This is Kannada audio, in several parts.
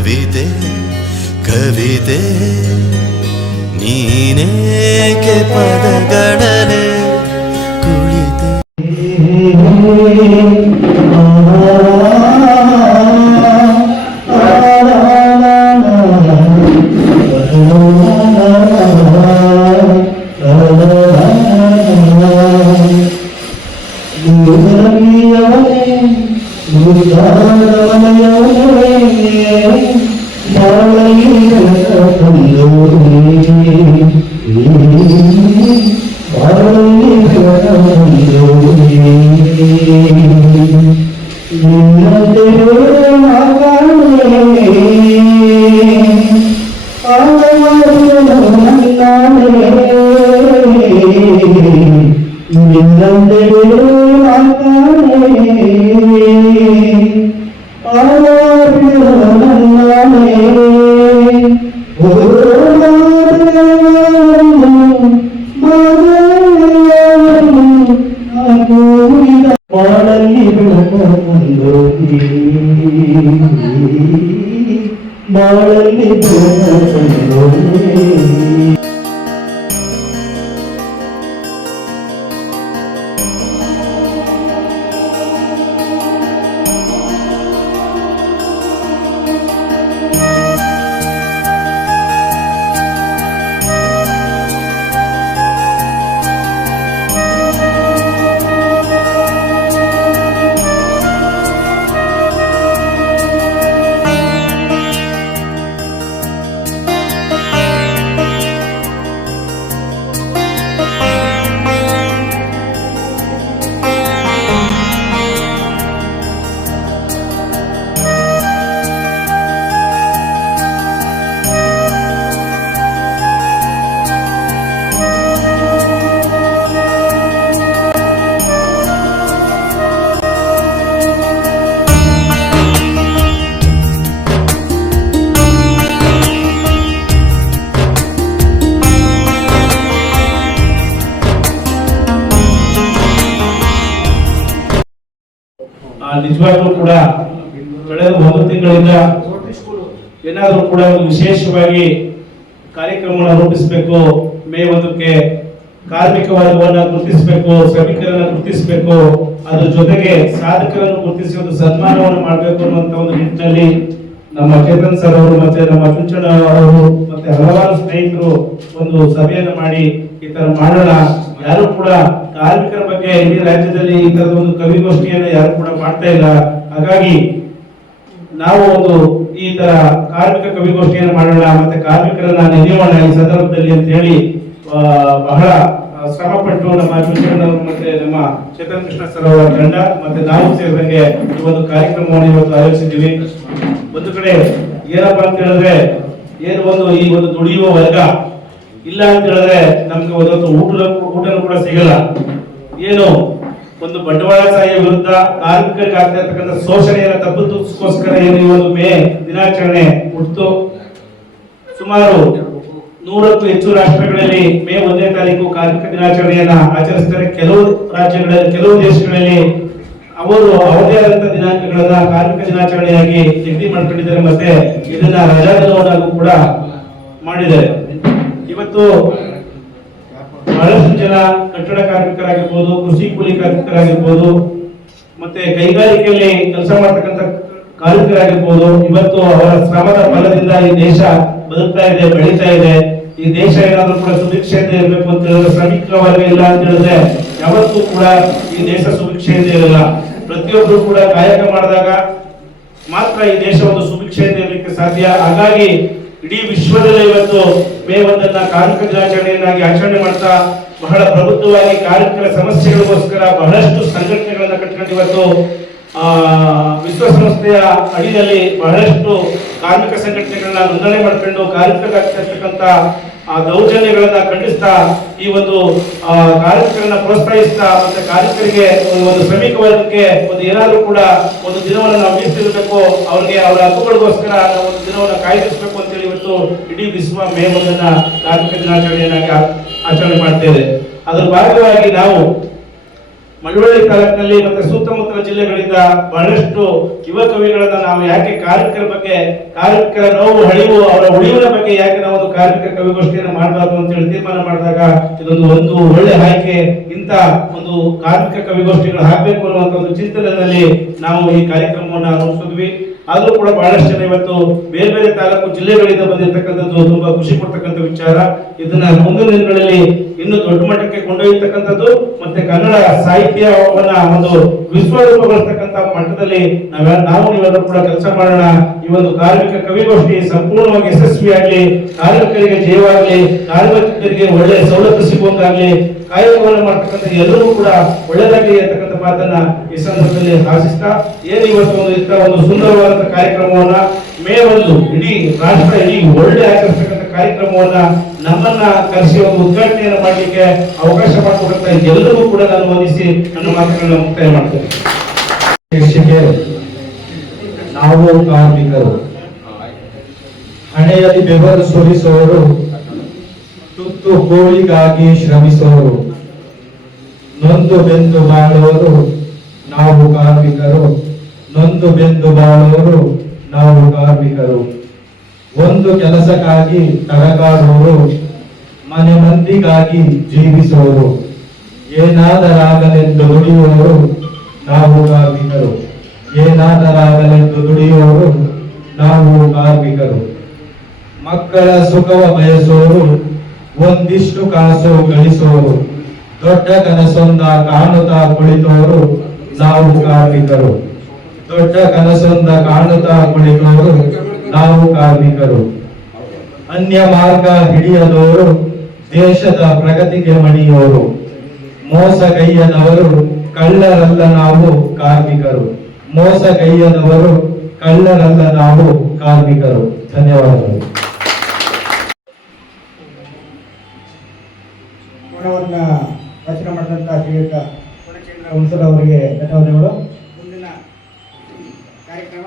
ಕವಿತೆ ಕವಿತೆ ನೀನೇಕೆ ಪದಗಳೇ ಕುಳಿತೆ ನಿಜವಾಗ್ಲೂ ಕೂಡ ಕಳೆದ 1 ತಿಂಗಳಿಂದ ಏನಾದರೂ ಕೂಡ ಒಂದು ವಿಶೇಷವಾಗಿ ಕಾರ್ಯಕ್ರಮವನ್ನು ರೂಪಿಸಬೇಕು. ಮೇ 1ಕ್ಕೆ ಕಾರ್ಮಿಕ ವರ್ಗವನ್ನು ಗುರುತಿಸಬೇಕು, ಶ್ರಮಿಕರನ್ನು ಗುರುತಿಸಬೇಕು, ಅದ್ರ ಜೊತೆಗೆ ಸಾಧಕರನ್ನು ಗುರುತಿಸಿ ಒಂದು ಸನ್ಮಾನವನ್ನು ಮಾಡಬೇಕು ಅನ್ನುವಂತ ಒಂದು ನಿಟ್ಟಿನಲ್ಲಿ ನಮ್ಮ ಚೇತನ್ ಸರ್ ಅವರು ಮತ್ತೆ ನಮ್ಮ ಚುಂಚನ ಅವರು ಮತ್ತೆ ಹಲವಾರು ಸ್ನೇಹಿತರು ಒಂದು ಸಭೆಯನ್ನು ಮಾಡಿ ಈ ತರ ಮಾಡೋಣ. ಯಾರು ಕೂಡ ಕಾರ್ಮಿಕರ ಬಗ್ಗೆ ಇಡೀ ರಾಜ್ಯದಲ್ಲಿ ಈ ತರದ ಒಂದು ಕವಿಗೋಷ್ಠಿಯನ್ನು ಯಾರು ಕೂಡ ಮಾಡ್ತಾ ಇಲ್ಲ. ಹಾಗಾಗಿ ನಾವು ಒಂದು ಈ ತರ ಕಾರ್ಮಿಕ ಕವಿಗೋಷ್ಠಿಯನ್ನು ಮಾಡೋಣ, ಮತ್ತೆ ಕಾರ್ಮಿಕರನ್ನ ನೆನೆಯೋಣ ಈ ಸಂದರ್ಭದಲ್ಲಿ ಅಂತ ಹೇಳಿ ಬಹಳ ಶ್ರಮ ಪಟ್ಟು ನಮ್ಮ ಚುಂಚನ ಮತ್ತೆ ನಮ್ಮ ಚೇತನ್ ಕೃಷ್ಣ ಸರ್ ಅವರ ತಂಡ ಮತ್ತೆ ನಾವು ಸೇರಿದಂಗೆ ಈ ಒಂದು ಕಾರ್ಯಕ್ರಮವನ್ನು ಇವತ್ತು ಆಯೋಜಿಸಿದ್ದೀವಿ. ಒಂದು ಕಡೆ ಏನಪ್ಪಾ ಅಂತ ಹೇಳಿದ್ರೆ ಏನು ಒಂದು ಈ ಒಂದು ದುಡಿಯುವ ವರ್ಗ ಇಲ್ಲ ಅಂತ ಹೇಳಿದ್ರೆ ನಮ್ಗೆ ಒಂದೊಂದು ಊಟನೂ ಕೂಡ ಸಿಗಲ್ಲ. ಏನು ಒಂದು ಬಂಡವಾಳಶಾಹಿಯ ವಿರುದ್ಧ ಕಾರ್ಮಿಕರಿಗೆ ಆಗ್ತಾ ಇರ್ತಕ್ಕಂಥ ಶೋಷಣೆಯನ್ನು ತಪ್ಪಿಸೋಸ್ಕರ ಏನು ಈ ಒಂದು ಮೇ ದಿನಾಚರಣೆ ಹುಟ್ಟು ಸುಮಾರು 100ಕ್ಕೂ ಹೆಚ್ಚು ರಾಷ್ಟ್ರಗಳಲ್ಲಿ ಮೇ 1ನೇ ತಾರೀಕು ಕಾರ್ಮಿಕ ದಿನಾಚರಣೆಯನ್ನ ಆಚರಿಸ್ತಾರೆ. ಕೆಲವು ರಾಜ್ಯಗಳಲ್ಲಿ ಕೆಲವು ದೇಶಗಳಲ್ಲಿ ಅವರು ಅವರದೇ ಆದಂತಹ ದಿನಾಂಕಗಳನ್ನ ಕಾರ್ಮಿಕ ದಿನಾಚರಣೆಯಾಗಿ ನಿಗದಿ ಮಾಡ್ಕೊಂಡಿದ್ದಾರೆ, ಮತ್ತೆ ಇದನ್ನ ರಜಾ ದಿನವನ್ನಾಗೂ ಕೂಡ ಮಾಡಿದ್ದಾರೆ. ಇವತ್ತು ಬಹಳಷ್ಟು ಜನ ಕಟ್ಟಡ ಕಾರ್ಮಿಕರಾಗಿರ್ಬೋದು, ಕೃಷಿ ಕೂಲಿ ಕಾರ್ಮಿಕರಾಗಿರ್ಬೋದು, ಮತ್ತೆ ಕೈಗಾರಿಕೆಯಲ್ಲಿ ಕೆಲಸ ಮಾಡ್ತಕ್ಕಂಥ ಕಾರ್ಮಿಕರಾಗಿರ್ಬೋದು, ಇವತ್ತು ಅವರ ಶ್ರಮದ ಫಲದಿಂದ ಈ ದೇಶ ಬದುಕ್ತಾ ಇದೆ, ಬೆಳೀತಾ ಇದೆ. ಈ ದೇಶ ಏನಾದ್ರೂ ಕೂಡ ಸುಭಿಕ್ಷೆಯಿಂದ ಇರಬೇಕು ಅಂತ ಹೇಳಿದ್ರೆ ಶ್ರಮಿಕ ವರ್ಗ ಇಲ್ಲ ಅಂತ ಹೇಳಿದ್ರೆ ಯಾವತ್ತೂ ಕೂಡ ಈ ದೇಶ ಸುಭಿಕ್ಷೆಯಿಂದ ಇರಲ್ಲ. ಪ್ರತಿಯೊಬ್ಬರು ಕೂಡ ಕಾಯಕ ಮಾಡಿದಾಗ ಮಾತ್ರ ಈ ದೇಶ ಒಂದು ಸುಭಿಕ್ಷೆಯಿಂದ ಇರಲಿಕ್ಕೆ ಸಾಧ್ಯ. ಹಾಗಾಗಿ ಇಡೀ ವಿಶ್ವದಲ್ಲೇ ಇವತ್ತು ಮೇ 1ನ್ನ ಕಾರ್ಮಿಕ ದಿನಾಚರಣೆಯನ್ನಾಗಿ ಆಚರಣೆ ಮಾಡ್ತಾ ಬಹಳ ಪ್ರಬುದ್ಧವಾಗಿ ಕಾರ್ಮಿಕರ ಸಮಸ್ಯೆಗಳಿಗೋಸ್ಕರ ಬಹಳಷ್ಟು ಸಂಘಟನೆಗಳನ್ನ ಕಟ್ಕೊಂಡು ಇವತ್ತು ವಿಶ್ವಸಂಸ್ಥೆಯ ಅಡಿಯಲ್ಲಿ ಬಹಳಷ್ಟು ಕಾರ್ಮಿಕ ಸಂಘಟನೆಗಳನ್ನ ನೋಂದಣಿ ಮಾಡಿಕೊಂಡು ಕಾರ್ಮಿಕರಾಗ್ತಿರ್ತಕ್ಕಂಥ ದೌರ್ಜನ್ಯಗಳನ್ನ ಖಂಡಿಸ್ತಾ ಈ ಒಂದು ಕಾರ್ಮಿಕರನ್ನ ಪ್ರೋತ್ಸಾಹಿಸ್ತಾ ಮತ್ತೆ ಕಾರ್ಮಿಕರಿಗೆ ಒಂದು ಶ್ರಮಿಕ ವರ್ಗಕ್ಕೆ ಒಂದು ಏನಾದ್ರೂ ಕೂಡ ಒಂದು ದಿನವನ್ನು ನಾವು ಮೀಸಲಿಡಬೇಕು, ಅವ್ರಿಗೆ ಅವರ ಹಕ್ಕುಗಳಿಗೋಸ್ಕರ ನಾವು ಒಂದು ದಿನವನ್ನು ಕಾಯ್ದಿರಿಸಬೇಕು ಅಂತೇಳಿ ಇವತ್ತು ಇಡೀ ವಿಶ್ವ ಮೇ 1ನ್ನ ಕಾರ್ಮಿಕ ದಿನಾಚರಣೆಯನ್ನಾಗಿ ಆಚರಣೆ ಮಾಡ್ತೇವೆ. ಅದರ ಭಾಗವಾಗಿ ನಾವು ಮಳವಳ್ಳಿ ತಾಲೂಕಿನಲ್ಲಿ ಮತ್ತೆ ಸುತ್ತಮುತ್ತಲ ಜಿಲ್ಲೆಗಳಿಂದ ಬಹಳಷ್ಟು ಯುವ ಕವಿಗಳನ್ನ ನಾವು ಯಾಕೆ ಕಾರ್ಮಿಕರ ಬಗ್ಗೆ, ಕಾರ್ಮಿಕರ ನೋವು ಹಳಿವು ಅವರ ಉಳಿವಿನ ಬಗ್ಗೆ ಯಾಕೆ ನಾವು ಒಂದು ಕಾರ್ಮಿಕ ಕವಿಗೋಷ್ಠಿಯನ್ನು ಮಾಡಬಾರ್ದು ಅಂತ ಹೇಳಿ ತೀರ್ಮಾನ ಮಾಡಿದಾಗ ಒಂದು ಒಳ್ಳೆ ಆಯ್ಕೆ. ಇಂಥ ಒಂದು ಕಾರ್ಮಿಕ ಕವಿಗೋಷ್ಠಿಗಳು ಹಾಕಬೇಕು ಅನ್ನುವಂಥ ಒಂದು ಚಿಂತನೆಯಲ್ಲಿ ನಾವು ಈ ಕಾರ್ಯಕ್ರಮವನ್ನು ರೂಪಿಸಿದ್ವಿ. ಆದ್ರೂ ಕೂಡ ಬಹಳಷ್ಟು ಜನ ಇವತ್ತು ಬೇರೆ ಬೇರೆ ತಾಲೂಕು ಜಿಲ್ಲೆಗಳಿಂದ ಬಂದಿರತಕ್ಕಂಥದ್ದು ತುಂಬಾ ಖುಷಿ ಕೊಡ್ತಕ್ಕಂಥ ವಿಚಾರ. ಇದನ್ನ ಮುಂದಿನ ದಿನಗಳಲ್ಲಿ ಇನ್ನು ದೊಡ್ಡ ಮಟ್ಟಕ್ಕೆ ಕೊಂಡೊಯ್ಯತಕ್ಕಂಥದ್ದು ಮತ್ತೆ ಕನ್ನಡ ಸಾಹಿತ್ಯವನ್ನ ಒಂದು ವಿಶ್ವರೂಪಗೊಳಿಸ್ತಕ್ಕಂಥ ಮಟ್ಟದಲ್ಲಿ ನಾವು ನೀವೆಲ್ಲರೂ ಕೂಡ ಕೆಲಸ ಮಾಡೋಣ. ಈ ಒಂದು ಕಾರ್ಮಿಕ ಕವಿಗೋಷ್ಠಿ ಸಂಪೂರ್ಣವಾಗಿ ಯಶಸ್ವಿಯಾಗಲಿ, ಕಾರ್ಮಿಕರಿಗೆ ಜಯವಾಗಲಿ, ಕಾರ್ಮಿಕರಿಗೆ ಒಳ್ಳೆ ಸವಲತ್ತು ಸಿಗುವಂತಾಗಲಿ, ಕಾಯಕವನ್ನು ಮಾಡ್ತಕ್ಕಂಥ ಎಲ್ಲರೂ ಕೂಡ ಒಳ್ಳೆಯದಾಗಲಿ ಅಂತಕ್ಕಂಥ ಮಾತನ್ನ ಈ ಸಂದರ್ಭದಲ್ಲಿ ಆಶಿಸ್ತಾ, ಏನು ಇವತ್ತು ಇಂಥ ಒಂದು ಸುಂದರವಾದಂತಹ ಕಾರ್ಯಕ್ರಮವನ್ನ ಮೇ 1 ಇಡೀ ರಾಷ್ಟ್ರ ಇಡೀ ಒಳ್ಳೆ ಆಗಿರ್ತಕ್ಕಂಥ ಕಾರ್ಯಕ್ರಮವನ್ನ ನಮ್ಮನ್ನ ಕರೆಸಿ ಒಂದು ಉದ್ಘಾಟನೆಯನ್ನು ಮಾಡಲಿಕ್ಕೆ ಅವಕಾಶ ಮಾಡಿಕೊಡುವಂತ ಎಲ್ಲರಿಗೂ ಕೂಡ ನಾನು ವಂದಿಸಿ ನನ್ನ ಮಾತುಗಳನ್ನ ಮುಕ್ತಾಯ ಮಾಡ್ತೇನೆ. ನಾವು ಕಾರ್ಮಿಕರು, ಹಣೆಯಲ್ಲಿ ಬೆವರು ಸುರಿಸುವವರು, ತುತ್ತು ಕೋಳಿಗಾಗಿ ಶ್ರಮಿಸುವವರು, ನೊಂದು ಬೆಂದು ಬಾಳುವವರು ನಾವು ಕಾರ್ಮಿಕರು, ನೊಂದು ಬೆಂದು ಬಾಳುವವರು ನಾವು ಕಾರ್ಮಿಕರು. ಒಂದು ಕೆಲಸಕ್ಕಾಗಿ ತಡಕಾಡುವವರು, ಮನೆ ಮಂದಿಗಾಗಿ ಜೀವಿಸುವವರು, ಏನಾದರಾಗಲೆಂದು ದುಡಿಯುವವರು ನಾವು ಕಾರ್ಮಿಕರು, ಏನಾದರಾಗಲೆಂದು ದುಡಿಯುವವರು ನಾವು ಕಾರ್ಮಿಕರು. ಮಕ್ಕಳ ಸುಖವ ಬಯಸುವವರು, ಒಂದಿಷ್ಟು ಕಾಸು ಗಳಿಸುವವರು, ದೊಡ್ಡ ಕನಸೊಂದ ಕಾಣುತ್ತಾ ಕುಳಿತವರು ನಾವು ಕಾರ್ಮಿಕರು, ದೊಡ್ಡ ಕನಸೊಂದ ಕಾಣುತ್ತಾ ಕುಳಿತವರು ನಾವು ಕಾರ್ಮಿಕರು. ಅನ್ಯ ಮಾರ್ಗ ಹಿಡಿಯದವರು, ದೇಶದ ಪ್ರಗತಿಗೆ ಮಣಿಯುವರು, ಮೋಸಗೈಯದವರು ಕಳ್ಳರಲ್ಲ ನಾವು ಕಾರ್ಮಿಕರು, ಮೋಸಗೈಯದವರು ಕಳ್ಳರಲ್ಲ ನಾವು ಕಾರ್ಮಿಕರು. ಧನ್ಯವಾದಗಳು. ರಚನೆ ಮಾಡಿದಂತಹ ಶ್ರೀಯುತ ಪೂರ್ಣಚಂದ್ರ ಹುಣಸೂರು ಅವರಿಗೆ ಧನ್ಯವಾದಗಳು. ಮುಂದಿನ ಕಾರ್ಯಕ್ರಮ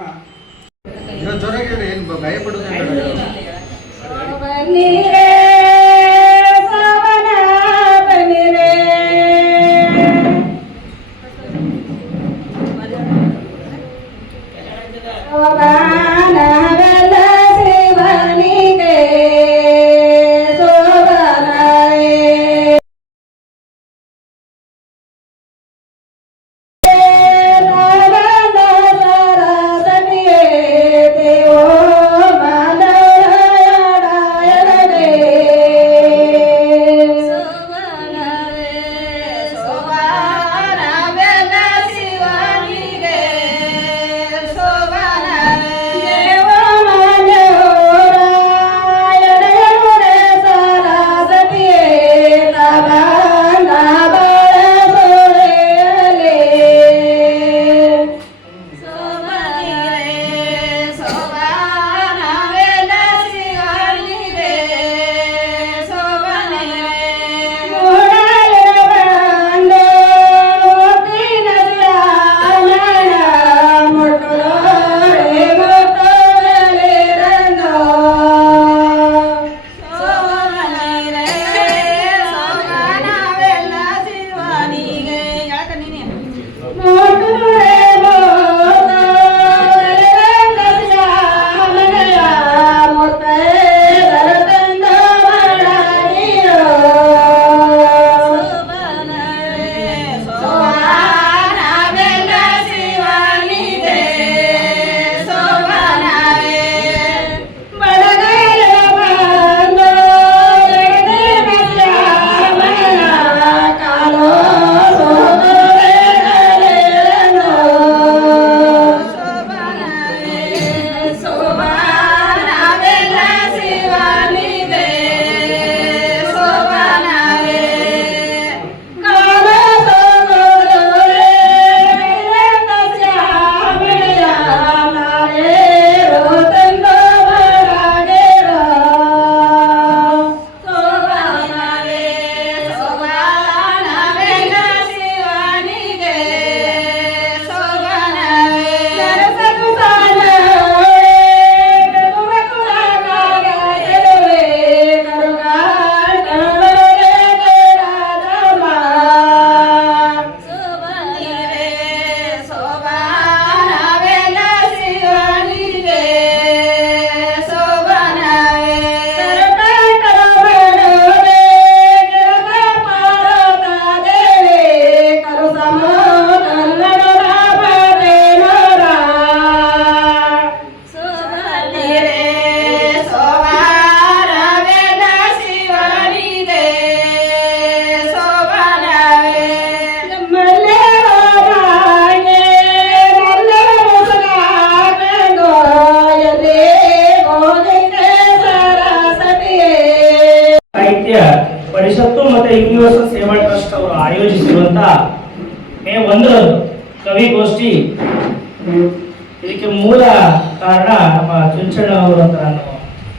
ಚುಂಚಣ್ಣ ಅವರು ಅಂತ ನಾನು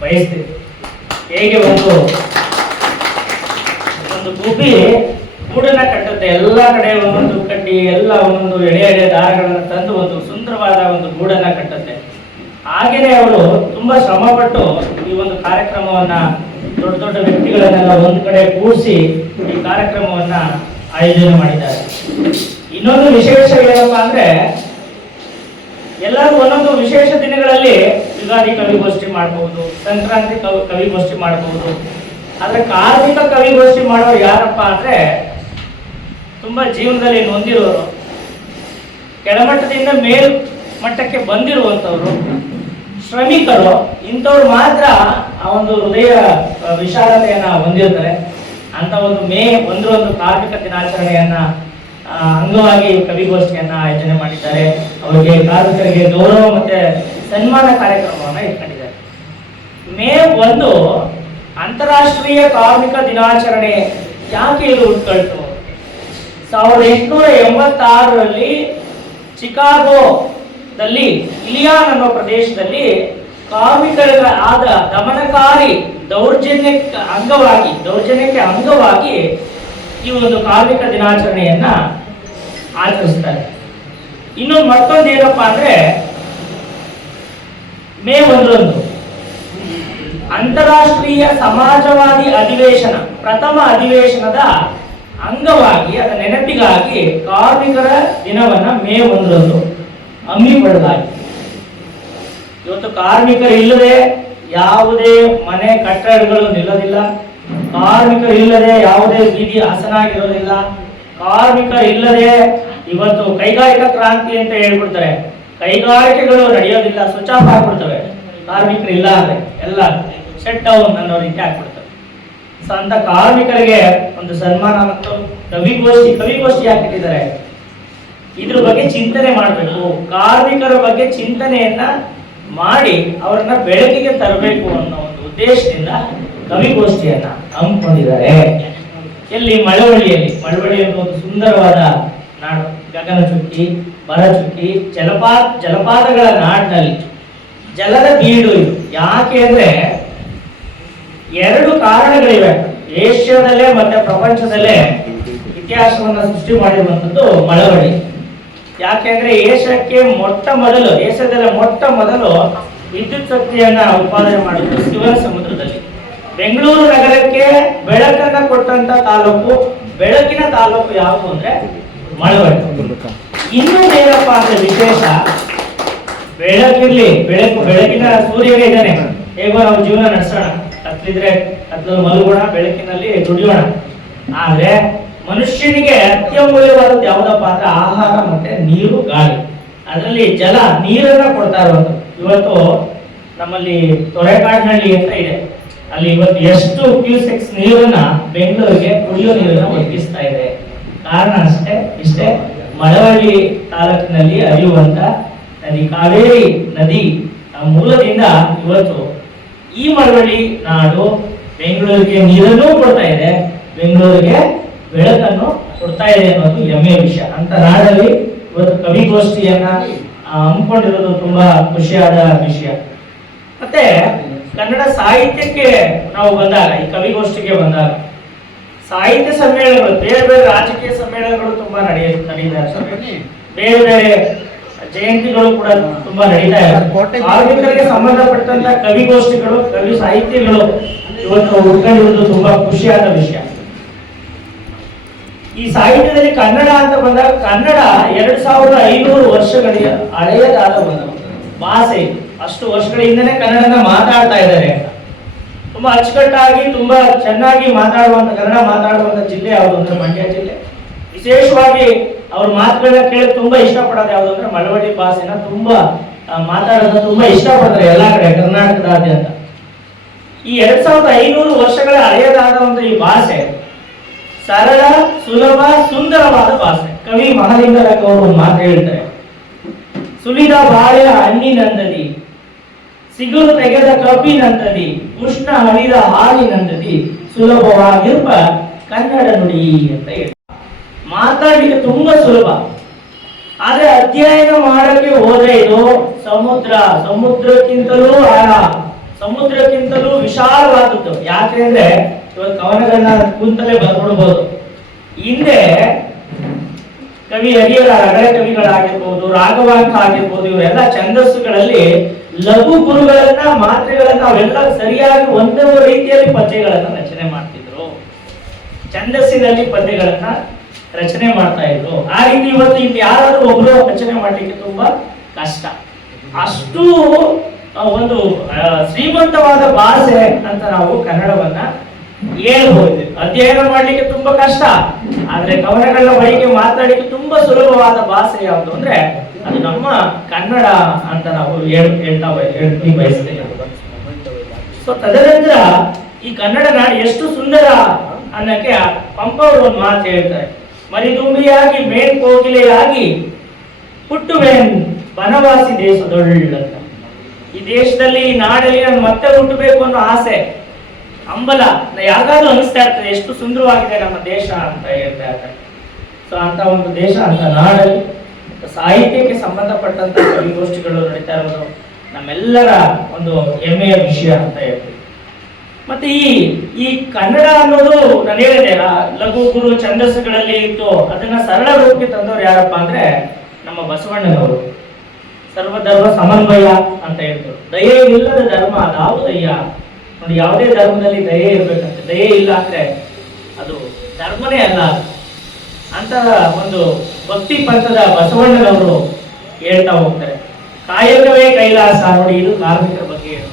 ಬಯಸ್ತೀನಿ. ಹೇಗೆ ಒಂದು ಗುಬ್ಬಿ ಗೂಡನ್ನ ಕಟ್ಟುತ್ತೆ, ಎಲ್ಲ ಕಡೆ ಒಂದೊಂದು ಕಡ್ಡಿ, ಎಲ್ಲ ಒಂದೊಂದು ಎಳೆ ದಾರಗಳನ್ನು ತಂದು ಒಂದು ಸುಂದರವಾದ ಒಂದು ಗೂಡನ್ನ ಕಟ್ಟುತ್ತೆ. ಹಾಗೇನೆ ಅವರು ತುಂಬಾ ಶ್ರಮಪಟ್ಟು ಈ ಒಂದು ಕಾರ್ಯಕ್ರಮವನ್ನ ದೊಡ್ಡ ದೊಡ್ಡ ವ್ಯಕ್ತಿಗಳನ್ನೆಲ್ಲ ಒಂದ್ ಕಡೆ ಕೂಡಿಸಿ ಈ ಕಾರ್ಯಕ್ರಮವನ್ನ ಆಯೋಜನೆ ಮಾಡಿದ್ದಾರೆ. ಇನ್ನೊಂದು ವಿಶೇಷ ಏನಪ್ಪಾ ಅಂದ್ರೆ, ಎಲ್ಲರೂ ಒಂದೊಂದು ವಿಶೇಷ ದಿನಗಳಲ್ಲಿ ಯುಗಾದಿ ಕವಿಗೋಷ್ಠಿ ಮಾಡಬಹುದು, ಸಂಕ್ರಾಂತಿ ಕವಿಗೋಷ್ಠಿ ಮಾಡಬಹುದು. ಆದ್ರೆ ಕಾರ್ಮಿಕ ಕವಿಗೋಷ್ಠಿ ಮಾಡೋರು ಯಾರಪ್ಪ ಅಂದ್ರೆ, ತುಂಬಾ ಜೀವನದಲ್ಲಿ ನೊಂದಿರೋರು, ಕೆಳಮಟ್ಟದಿಂದ ಮೇಲ್ಮಟ್ಟಕ್ಕೆ ಬಂದಿರುವಂತವ್ರು, ಶ್ರಮಿಕರು, ಇಂಥವ್ರು ಮಾತ್ರ ಆ ಒಂದು ಹೃದಯ ವಿಶಾಲತೆಯನ್ನ ಹೊಂದಿರ್ತಾರೆ. ಅಂತ ಒಂದು ಮೇ 1 ಕಾರ್ಮಿಕ ದಿನಾಚರಣೆಯನ್ನ ಅಂಗವಾಗಿ ಕವಿಗೋಷ್ಠಿಯನ್ನ ಆಯೋಜನೆ ಮಾಡಿದ್ದಾರೆ. ಅವರಿಗೆ ಕಾರ್ಮಿಕರಿಗೆ ಗೌರವ ಮತ್ತೆ ಸನ್ಮಾನ ಕಾರ್ಯಕ್ರಮವನ್ನ ಇಟ್ಕೊಂಡಿದ್ದಾರೆ. ಮೇ 1 ಅಂತಾರಾಷ್ಟ್ರೀಯ ಕಾರ್ಮಿಕ ದಿನಾಚರಣೆ ಯಾಕೆ ಇದು ಉಟ್ಕೊಳ್ತು? 1886ರಲ್ಲಿ ಚಿಕಾಗೋದಲ್ಲಿ ಇಲಿಯಾನ್ ಅನ್ನೋ ಪ್ರದೇಶದಲ್ಲಿ ಕಾರ್ಮಿಕರಿಗೆ ಆದ ದಮನಕಾರಿ ದೌರ್ಜನ್ಯಕ್ಕೆ ಅಂಗವಾಗಿ ಈ ಒಂದು ಕಾರ್ಮಿಕ ದಿನಾಚರಣೆಯನ್ನ ಆಚರಿಸ್ತಾರೆ. ಮತ್ತೊಂದು ಏನಪ್ಪಾ ಅಂದ್ರೆ, ಮೇ 1 ಅಂತಾರಾಷ್ಟ್ರೀಯ ಸಮಾಜವಾದಿ ಅಧಿವೇಶನ, ಪ್ರಥಮ ಅಧಿವೇಶನದ ಅಂಗವಾಗಿ, ಅದರ ನೆನಪಿಗಾಗಿ ಕಾರ್ಮಿಕರ ದಿನವನ್ನ ಮೇ 1 ಹಮ್ಮಿಕೊಳ್ಳಲಾಗಿದೆ. ಇವತ್ತು ಕಾರ್ಮಿಕರು ಇಲ್ಲದೆ ಯಾವುದೇ ಮನೆ ಕಟ್ಟಡಗಳು ನಿಲ್ಲೋದಿಲ್ಲ, ಕಾರ್ಮಿಕರು ಇಲ್ಲದೆ ಯಾವುದೇ ಬೀದಿ ಹಸನಾಗಿರೋದಿಲ್ಲ, ಕಾರ್ಮಿಕರು ಇಲ್ಲದೆ ಇವತ್ತು ಕೈಗಾರಿಕಾ ಕ್ರಾಂತಿ ಅಂತ ಹೇಳ್ಬಿಡ್ತಾರೆ, ಕೈಗಾರಿಕೆಗಳು ನಡೆಯೋದಿಲ್ಲ, ಸ್ವಿಚ್ ಆಫ್ ಆಗ್ಬಿಡ್ತವೆ. ಕಾರ್ಮಿಕರು ಇಲ್ಲ ಅಂದ್ರೆ ಎಲ್ಲ ಶಟ್ ಡೌನ್ ಅನ್ನೋ ರೀತಿ ಆಗ್ಬಿಡ್ತವೆ. ಸೊ ಅಂತ ಕಾರ್ಮಿಕರಿಗೆ ಒಂದು ಸನ್ಮಾನ ಮತ್ತು ಕವಿಗೋಷ್ಠಿ ಹಾಕಿಟ್ಟಿದ್ದಾರೆ. ಇದ್ರ ಬಗ್ಗೆ ಚಿಂತನೆ ಮಾಡಬೇಕು, ಕಾರ್ಮಿಕರ ಬಗ್ಗೆ ಚಿಂತನೆಯನ್ನ ಮಾಡಿ ಅವರನ್ನ ಬೆಳಕಿಗೆ ತರಬೇಕು ಅನ್ನೋ ಒಂದು ಉದ್ದೇಶದಿಂದ ಕವಿಗೋಷ್ಠಿಯನ್ನ ಹಮ್ಮಿಕೊಂಡಿದ್ದಾರೆ. ಎಲ್ಲಿ? ಮಳವಳ್ಳಿಯಲ್ಲಿ. ಮಳವಳ್ಳಿ ಒಂದು ಸುಂದರವಾದ ನಾಡು, ಗಗನ ಚುಕ್ಕಿ, ಬರ ಚುಕ್ಕಿ, ಜಲಪಾತಗಳ ನಾಡಿನಲ್ಲಿ ಜಲದ ಬೀಡು ಇದು. ಯಾಕೆ ಅಂದ್ರೆ 2 ಕಾರಣಗಳಿವೆ. ಏಷ್ಯಾದಲ್ಲೇ ಮತ್ತೆ ಪ್ರಪಂಚದಲ್ಲೇ ಇತಿಹಾಸವನ್ನ ಸೃಷ್ಟಿ ಮಾಡಿರುವಂತದ್ದು ಮಳವಳ್ಳಿ. ಯಾಕೆಂದ್ರೆ ಏಷ್ಯಾದಲ್ಲೇ ಮೊಟ್ಟ ಮೊದಲು ವಿದ್ಯುತ್ ಶಕ್ತಿಯನ್ನ ಉತ್ಪಾದನೆ ಮಾಡಿದ್ದು ಶಿವನ ಸಮುದ್ರದಲ್ಲಿ. ಬೆಂಗಳೂರು ನಗರಕ್ಕೆ ಬೆಳಕನ್ನ ಕೊಟ್ಟಂತ ತಾಲೂಕು, ಬೆಳಕಿನ ತಾಲೂಕು ಯಾವುದು ಅಂದ್ರೆ ಮಳವಳ್ಳಿ. ಇನ್ನೊಂದು ಏನಪ್ಪಾ ಅಂದ್ರೆ ವಿಶೇಷ, ಬೆಳಕಿನ ಸೂರ್ಯನೇ ಇದ್ದಾನೆ, ಹೇಗೋ ನಾವು ಜೀವನ ನಡೆಸೋಣ, ಕತ್ಲಿದ್ರೆ ಕತ್ಲಲ್ಲಿ ಮಲಗೋಣ, ಬೆಳಕಿನಲ್ಲಿ ದುಡಿಯೋಣ. ಆದ್ರೆ ಮನುಷ್ಯನಿಗೆ ಅತ್ಯಮೂಲ್ಯವಾದದ್ದು ಯಾವ್ದಪ್ಪ ಅಂದ್ರೆ ಆಹಾರ ಮತ್ತೆ ನೀರು, ಗಾಳಿ. ಅದರಲ್ಲಿ ನೀರನ್ನ ಕೊಡ್ತಾ ಇರೋದು. ಇವತ್ತು ನಮ್ಮಲ್ಲಿ ತೊರೆಕಾಡಿನಹಳ್ಳಿ ಅಂತ ಇದೆ, ಅಲ್ಲಿ ಇವತ್ತು ಎಷ್ಟು ಕ್ಯೂಸೆಕ್ಸ್ ನೀರನ್ನ ಬೆಂಗಳೂರಿಗೆ ಕುಡಿಯೋ ನೀರನ್ನ ಒದಗಿಸ್ತಾ ಇದೆ. ಕಾರಣ ಇಷ್ಟೇ, ಮಳವಳ್ಳಿ ತಾಲೂಕಿನಲ್ಲಿ ಹರಿಯುವಂತ ನದಿ, ಕಾವೇರಿ ನದಿ ಮೂಲದಿಂದ ಇವತ್ತು ಈ ಮಳವಳ್ಳಿ ನಾಡು ಬೆಂಗಳೂರಿಗೆ ನೀರನ್ನೂ ಕೊಡ್ತಾ ಇದೆ, ಬೆಂಗಳೂರಿಗೆ ಬೆಳಕನ್ನು ಕೊಡ್ತಾ ಇದೆ ಅನ್ನೋದು ಹೆಮ್ಮೆಯ ವಿಷಯ. ಅಂತ ನಾಡಲ್ಲಿ ಇವತ್ತು ಕವಿಗೋಷ್ಠಿಯನ್ನ ಹಮ್ಮಿಕೊಂಡಿರೋದು ತುಂಬಾ ಖುಷಿಯಾದ ವಿಷಯ. ಮತ್ತೆ ಕನ್ನಡ ಸಾಹಿತ್ಯಕ್ಕೆ ನಾವು ಬಂದಾಗ, ಈ ಕವಿಗೋಷ್ಠಿಗೆ ಬಂದಾಗ, ಸಾಹಿತ್ಯ ಸಮ್ಮೇಳನಗಳು, ಬೇರೆ ಬೇರೆ ರಾಜಕೀಯ ಸಮ್ಮೇಳನಗಳು ತುಂಬಾ ನಡೀತಾರೆ, ಬೇರೆ ಬೇರೆ ಜಯಂತಿಗಳು ಕೂಡ ತುಂಬಾ ನಡೀತಾ ಇದೆ. ಕಾರ್ಮಿಕರಿಗೆ ಸಂಬಂಧಪಟ್ಟಂತ ಕವಿಗೋಷ್ಠಿಗಳು, ಕವಿ ಸಾಹಿತ್ಯಗಳು ಇವತ್ತು ಉಳ್ಕೊಂಡಿರುವುದು ತುಂಬಾ ಖುಷಿಯಾದ ವಿಷಯ. ಈ ಸಾಹಿತ್ಯದಲ್ಲಿ ಕನ್ನಡ ಅಂತ ಬಂದಾಗ, ಕನ್ನಡ 2500 ವರ್ಷಗಳ ಹಳೆಯದಾದ ಒಂದು ಭಾಷೆ. ಅಷ್ಟು ವರ್ಷಗಳಿಂದನೇ ಕನ್ನಡನ ಮಾತಾಡ್ತಾ ಇದ್ದಾರೆ. ತುಂಬಾ ಅಚ್ಚುಕಟ್ಟಾಗಿ ತುಂಬಾ ಚೆನ್ನಾಗಿ ಕನ್ನಡ ಮಾತಾಡುವಂತ ಜಿಲ್ಲೆ ಯಾವುದು ಅಂದ್ರೆ ಮಂಡ್ಯ ಜಿಲ್ಲೆ. ವಿಶೇಷವಾಗಿ ಅವ್ರ ಮಾತುಗಳನ್ನ ಕೇಳಿ ತುಂಬಾ ಇಷ್ಟಪಡೋದು ಯಾವುದು ಅಂದ್ರೆ ಮಳವಳ್ಳಿ ಭಾಷೆನ ತುಂಬಾ ಮಾತಾಡೋದನ್ನ ತುಂಬಾ ಇಷ್ಟಪಡ್ತಾರೆ ಎಲ್ಲಾ ಕಡೆ, ಕರ್ನಾಟಕದಾದ್ಯಂತ. ಈ 2500 ವರ್ಷಗಳ ಹಳೆಯದಾದ ಒಂದು ಈ ಭಾಷೆ ಸರಳ, ಸುಲಭ, ಸುಂದರವಾದ ಭಾಷೆ. ಕವಿ ಮಹಾಲಿಂಗರಾಗ ಅವರು ಮಾತು ಹೇಳ್ತಾರೆ, ಸುಲಿದ ಬಾಳೆಯ ಹಣ್ಣಿನಂದದಿ, ಸಿಗುರು ತೆಗೆದ ಕಬ್ಬಿನಂದದಿ, ಉಷ್ಣ ಹರಿದ ಹಾಲಿನಂದದಿ, ಸುಲಭವಾಗಿರುವ ಕನ್ನಡ ನುಡಿ ಅಂತ ಹೇಳ್ತಾರೆ. ಮಾತಾಡಲಿಕ್ಕೆ ತುಂಬಾ ಸುಲಭ, ಆದ್ರೆ ಅಧ್ಯಯನ ಮಾಡಕ್ಕೆ ಹೋದ್ರೆ ಇದು ಸಮುದ್ರಕ್ಕಿಂತಲೂ ಆಳ, ಸಮುದ್ರಕ್ಕಿಂತಲೂ ವಿಶಾಲವಾದದ್ದು. ಯಾಕೆಂದ್ರೆ ಇವತ್ತು ಕವನಗಳನ್ನ ಕುಂತಲೇ ಬರ್ಕೊಡ್ಬೋದು. ಹಿಂದೆ ಕವಿ ಹರಿಹರ ರಗಳೆ ಕವಿಗಳಾಗಿರ್ಬೋದು, ರಾಘವಾಂಕ ಆಗಿರ್ಬೋದು, ಇವರೆಲ್ಲ ಛಂದಸ್ಸುಗಳಲ್ಲಿ ಲಘು ಗುರುಗಳನ್ನ, ಮಾತ್ರೆಗಳನ್ನ ಅವೆಲ್ಲ ಸರಿಯಾಗಿ ಒಂದೇ ರೀತಿಯಲ್ಲಿ ಪದ್ಯಗಳನ್ನ ರಚನೆ ಮಾಡ್ತಿದ್ರು. ಛಂದಸ್ಸಿನಲ್ಲಿ ಪದ್ಯಗಳನ್ನ ರಚನೆ ಮಾಡ್ತಾ ಇದ್ರು. ಆ ರೀತಿ ಇವತ್ತು ಇಲ್ಲಿ ಯಾರಾದ್ರೂ ಒಬ್ರು ರಚನೆ ಮಾಡ್ಲಿಕ್ಕೆ ತುಂಬಾ ಕಷ್ಟ. ಅಷ್ಟು ಒಂದು ಶ್ರೀಮಂತವಾದ ಭಾಷೆ ಅಂತ ನಾವು ಕನ್ನಡವನ್ನ ಹೇಳ್ಬೋದು. ಅಧ್ಯಯನ ಮಾಡ್ಲಿಕ್ಕೆ ತುಂಬಾ ಕಷ್ಟ, ಆದ್ರೆ ಕವನಗಳನ್ನ ಬಳಿಕೆ ಮಾತಾಡ್ಲಿಕ್ಕೆ ತುಂಬಾ ಸುಲಭವಾದ ಭಾಷೆ ಯಾವುದು ಅಂದ್ರೆ ಅದು ನಮ್ಮ ಕನ್ನಡ ಅಂತ ನಾವು ಹೇಳ್ತಿ ಬಯಸ್ತೇವೆ. ಸೊ ತದನಂತರ ಈ ಕನ್ನಡ ನಾಡು ಎಷ್ಟು ಸುಂದರ ಅನ್ನಕ್ಕೆ ಪಂಪ ಅವರು ಒಂದು ಮಾತು ಹೇಳ್ತಾರೆ. ಮರಿದುಂಬಿಯಾಗಿ ಮೇನ್ ಕೋಗಿಲೆಯಾಗಿ ಹುಟ್ಟುವೇನ್ ಬನವಾಸಿ ದೇಶದೊಳ್ಳಂತ. ಈ ದೇಶದಲ್ಲಿ, ಈ ನಾಡಲ್ಲಿ ನಾನು ಮತ್ತೆ ಹುಟ್ಟಬೇಕು ಅನ್ನೋ ಆಸೆ, ಹಂಬಲ ಯಾವಾಗಾದ್ರೂ ಅನಿಸ್ತಾ ಇರ್ತದೆ, ಎಷ್ಟು ಸುಂದರವಾಗಿದೆ ನಮ್ಮ ದೇಶ ಅಂತ ಹೇಳ್ತಾ ಇರ್ತಾರೆ. ಸೊ ಅಂತ ಒಂದು ದೇಶ, ಅಂತ ನಾಡಲ್ಲಿ ಸಾಹಿತ್ಯಕ್ಕೆ ಸಂಬಂಧಪಟ್ಟಂತ ಕವಿಗೋಷ್ಠಿಗಳು ನಡೀತಾ ಇರೋದು ನಮ್ಮೆಲ್ಲರ ಒಂದು ಹೆಮ್ಮೆಯ ವಿಷಯ ಅಂತ ಹೇಳ್ತೀವಿ. ಮತ್ತೆ ಈ ಕನ್ನಡ ಅನ್ನೋದು ನಾನು ಹೇಳಿದೆ ಲಘು ಗುರು ಛಂದಸ್ಸುಗಳಲ್ಲಿ ಇತ್ತು. ಅದನ್ನ ಸರಳ ರೂಪಕ್ಕೆ ತಂದವರು ಯಾರಪ್ಪ ಅಂದ್ರೆ ನಮ್ಮ ಬಸವಣ್ಣನವರು. ಸರ್ವಧರ್ಮ ಸಮನ್ವಯ ಅಂತ ಹೇಳ್ತಾರೆ. ದಯೆ ಇಲ್ಲದ ಧರ್ಮ ಅದಾವುದಯ್ಯ. ನೋಡಿ, ಯಾವುದೇ ಧರ್ಮದಲ್ಲಿ ದಯೆ ಇರ್ಬೇಕಂತೆ. ದಯೆ ಇಲ್ಲ ಅಂದ್ರೆ ಅದು ಧರ್ಮನೇ ಅಲ್ಲ ಅಂತ ಒಂದು ಭಕ್ತಿ ಪಂಥದ ಬಸವಣ್ಣನವರು ಹೇಳ್ತಾ ಹೋಗ್ತಾರೆ. ಕಾಯಕವೇ ಕೈಲಾಸ. ನೋಡಿ, ಇದು ಕಾರ್ಮಿಕರ ಬಗ್ಗೆ ಹೇಳ್ತಾರೆ.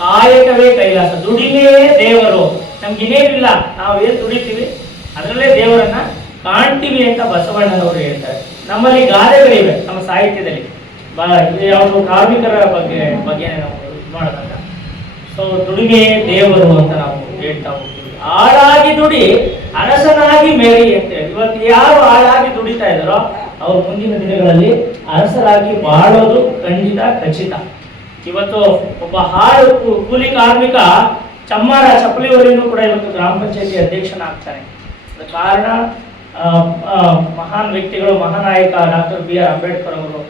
ಕಾಯಕವೇ ಕೈಲಾಸ, ದುಡಿಮೆ ದೇವರು. ನಮ್ಗಿನ್ನೇನಿಲ್ಲ, ನಾವೇನ್ ದುಡಿತೀವಿ ಅದರಲ್ಲೇ ದೇವರನ್ನ ಕಾಣ್ತೀವಿ ಅಂತ ಬಸವಣ್ಣನವರು ಹೇಳ್ತಾರೆ. ನಮ್ಮಲ್ಲಿ ಗಾದೆಗಳಿವೆ ನಮ್ಮ ಸಾಹಿತ್ಯದಲ್ಲಿ. ಯಾವುದು ಕಾರ್ಮಿಕರ ಬಗ್ಗೆ ನಾವು ಮಾಡೋದಾಗ ಸೊ ದುಡಿಮೆ ದೇವರು ಅಂತ ನಾವು ಹೇಳ್ತಾ ಹೋಗ್ತೀವಿ. ಆಳಾಗಿ ದುಡಿ ಅರಸನಾಗಿ ಮೇರಿ ಅಂತ ಹೇಳಿ. ಇವತ್ತು ಯಾರು ಆಳಾಗಿ ದುಡಿತಾ ಇದ್ದಾರೋ ಅವ್ರು ಮುಂದಿನ ದಿನಗಳಲ್ಲಿ ಅರಸರಾಗಿ ಬಾಳೋದು ಖಂಡಿತ ಖಚಿತ. ಇವತ್ತು ಒಬ್ಬ ಹಾಳು ಕೂಲಿ ಕಾರ್ಮಿಕ ಚಮ್ಮಾರ ಚಪ್ಪಲಿವರಿಯನ್ನು ಕೂಡ ಇವತ್ತು ಗ್ರಾಮ ಪಂಚಾಯತಿ ಅಧ್ಯಕ್ಷನಾಗ್ತಾನೆ. ಕಾರಣ ಮಹಾನ್ ವ್ಯಕ್ತಿಗಳು, ಮಹಾನಾಯಕ ಡಾಕ್ಟರ್ BR ಅಂಬೇಡ್ಕರ್ ಅವರು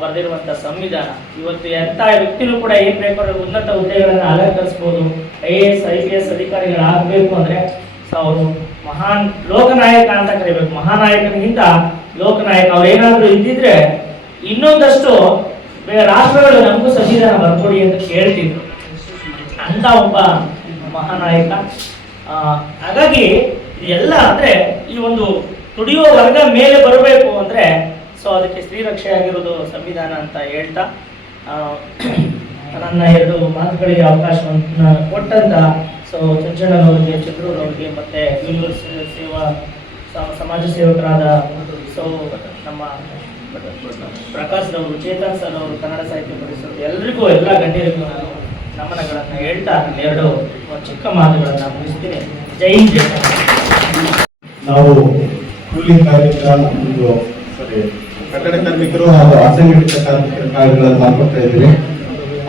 ಬರೆದಿರುವಂತಹ ಸಂವಿಧಾನ. ಇವತ್ತು ಎಂಥ ವ್ಯಕ್ತಿನೂ ಕೂಡ ಏನ್ ಬೇಕಾದ್ರೂ ಉನ್ನತ ಹುದ್ದೆಗಳನ್ನ ಅಲಂಕರಿಸಬಹುದು. IAS IPS ಅಧಿಕಾರಿಗಳಾಗಬೇಕು ಅಂದ್ರೆ ಅವರು ಮಹಾನ್ ಲೋಕನಾಯಕ ಅಂತ ಕರಿಬೇಕು. ಮಹಾನಾಯಕನಿಗಿಂತ ಲೋಕನಾಯಕ. ಅವ್ರು ಏನಾದ್ರು ಇದ್ದಿದ್ರೆ ಇನ್ನೊಂದಷ್ಟು ರಾಷ್ಟ್ರಗಳು ನಮಗೂ ಸಂವಿಧಾನ ಬರ್ಕೊಡಿ ಅಂತ ಕೇಳ್ತಿದ್ರು. ಅಂತ ಒಬ್ಬ ಮಹಾನಾಯಕ. ಹಾಗಾಗಿ ಎಲ್ಲ ಅಂದ್ರೆ ಈ ಒಂದು ದುಡಿಯುವ ವರ್ಗ ಮೇಲೆ ಬರಬೇಕು ಅಂದ್ರೆ ಸೊ ಅದಕ್ಕೆ ಶ್ರೀರಕ್ಷೆ ಆಗಿರೋದು ಸಂವಿಧಾನ ಅಂತ ಹೇಳ್ತಾ ನನ್ನ ಎರಡು ಮಾತುಗಳಿಗೆ ಅವಕಾಶವನ್ನು ಕೊಟ್ಟಂತ ಸೊ ಚಂಚಣ್ಣನವರಿಗೆ, ಚಂದ್ರೂರವರಿಗೆ, ಮತ್ತೆ ಸೇವಾ ಸಮಾಜ ಸೇವಕರಾದ ಸೊ ನಮ್ಮ ಪ್ರಕಾಶ್ ರವರು, ಚೇತನ್ ಸರ್ ಅವರು, ಕನ್ನಡ ಸಾಹಿತ್ಯ ಪರಿಷತ್ ಎಲ್ರಿಗೂ, ಎಲ್ಲ ಗಣ್ಯರಿಗೂ ನಾನು ನಮನಗಳನ್ನು ಹೇಳ್ತಾ ಎರಡು ಚಿಕ್ಕ ಮಾತುಗಳನ್ನು ಮುಗಿಸ್ತೀನಿ. ಜೈ ಹಿಂದ್. ನಾವು ಕೂಲಿ ಕಾರ್ಮಿಕರ ಒಂದು ಕಟ್ಟಡ ಕಾರ್ಮಿಕರು ಹಾಗೂ ಅಸಂಘಟಿತ ಕಾರ್ಮಿಕರ ಕಾರ್ಯಗಳನ್ನು ಮಾಡ್ಕೊಳ್ತಾ ಇದ್ದೀವಿ.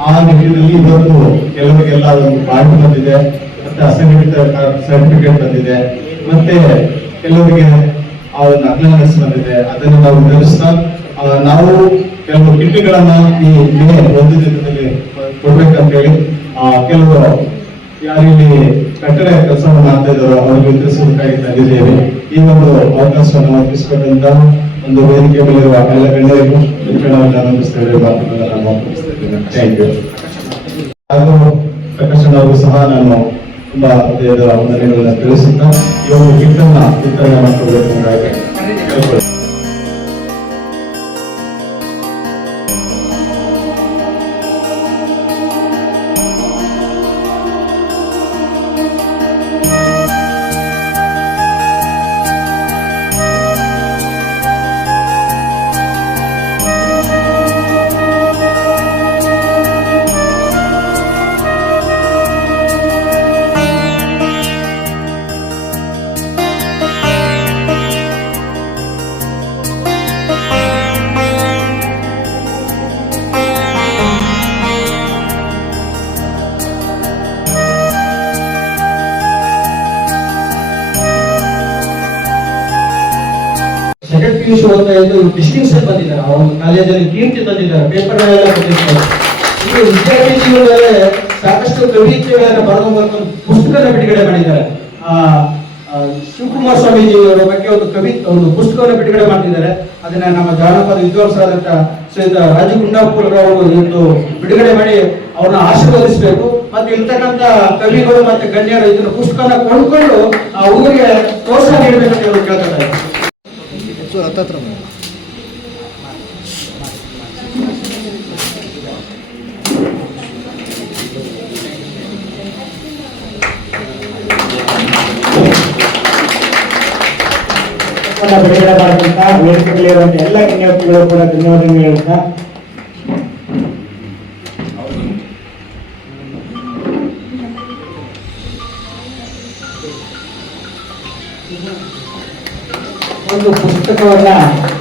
ಆ ನಿಟ್ಟಿನಲ್ಲಿ ಇವತ್ತು ಕೆಲವರಿಗೆಲ್ಲ ಒಂದು ಕಾರ್ಡ್ ಬಂದಿದೆ, ಮತ್ತೆ ಅಸಂಘಟಿತ ಸರ್ಟಿಫಿಕೇಟ್ ಬಂದಿದೆ, ಮತ್ತೆ ಕೆಲವರಿಗೆ ಆ ಒಂದು ಅಕ್ನಾಲೆಜ್ ಬಂದಿದೆ. ಅದನ್ನು ನಾವು ನಡೆಸ್ತಾ ನಾವು ಕೆಲವು ಕಿಟ್ಗಳನ್ನ ಈ ಮೇ 1 ದಿನದಲ್ಲಿ ಕೊಡ್ಬೇಕಂತ ಹೇಳಿ ಕೆಲವು ಯಾರಿಲ್ಲಿ ಕಟ್ಟಡ ಕೆಲಸವನ್ನು ಮಾಡ್ತಾ ಇದ್ದಾರೋ ಅವರಿಗೆ ವಿತರಿಸಬೇಕಾಗಿ ತಂದಿದ್ದೇವೆ. ಈ ಒಂದು ಅವಕಾಶವನ್ನು ಒದಗಿಸಿಕೊಂಡಂತ ಒಂದು ವೇದಿಕೆ ಮೇಲಿರುವ ಎಲ್ಲ ಗಣ್ಯರಿಗೂ ಆನಂದಿಸ್ತೇವೆ. Thank you. ಹಾಗೂ ಪ್ರಕಾಶನ್ ಅವರು ಸಹ ನಾನು ತುಂಬಾ ಹೃದಯದ ವಂದನೆಗಳನ್ನ ತಿಳಿಸುತ್ತಾ ಈ ಒಂದು ಕಿಟ್ಟನ್ನ ವಿತರಣೆ ಮಾಡಿಕೊಳ್ಬೇಕು. ಸೆಕೆಂಡ್ PUC ಓದ್ತಾ ಇದ್ದು ಡಿಸ್ಟಿಂಕ್ಷನ್ ಬಂದಿದ್ದಾರೆ, ಆ ಒಂದು ಕಾಲೇಜಲ್ಲಿ ಕೀರ್ತಿ ತಂದಿದ್ದಾರೆ, ಪೇಪರ್ ಎಲ್ಲ ಬಂದಿರ್ತಾರೆ. ಈಗ ವಿದ್ಯಾರ್ಥಿ ಜೀವನದಲ್ಲಿ ಸಾಕಷ್ಟು ಕವಿತೆಗಳನ್ನು ಬರೆದು ಒಂದು ಪುಸ್ತಕನ ಬಿಡುಗಡೆ ಮಾಡಿದ್ದಾರೆ. ಶಿವಕುಮಾರ ಸ್ವಾಮೀಜಿಯವರ ಬಗ್ಗೆ ಒಂದು ಪುಸ್ತಕವನ್ನು ಬಿಡುಗಡೆ ಮಾಡ್ತಿದ್ದಾರೆ. ಅದನ್ನ ನಮ್ಮ ಜಾನಪದ ವಿದ್ವಾಂಸರಾದಂಥ ಶ್ರೀಯುತ ರಾಜು ಗುಂಡಾಪುರ ಅವರು ಇವತ್ತು ಬಿಡುಗಡೆ ಮಾಡಿ ಅವ್ರನ್ನ ಆಶೀರ್ವದಿಸಬೇಕು. ಮತ್ತೆ ಇರ್ತಕ್ಕಂಥ ಕವಿಗಳು ಮತ್ತೆ ಗಣ್ಯರು ಇದನ್ನ ಪುಸ್ತಕನ ಕೊಂಡ್ಕೊಂಡು ಆ ಊರಿಗೆ ಪ್ರೋತ್ಸಾಹ ನೀಡಬೇಕಂತ ಹೇಳಿ ಕೇಳ್ತಾರೆ. ಬಿಡುಗಡೆ ಮಾಡಿದಂತ ವೇದಿಕೆಯಲ್ಲಿರುವಂತ ಎಲ್ಲ ಗಣ್ಯವ್ಯಕ್ತಿಗಳು ಕೂಡ ಧನ್ಯವಾದಗಳು ಹೇಳ್ತಾ ಒಂದು ಪುಸ್ತಕವನ್ನ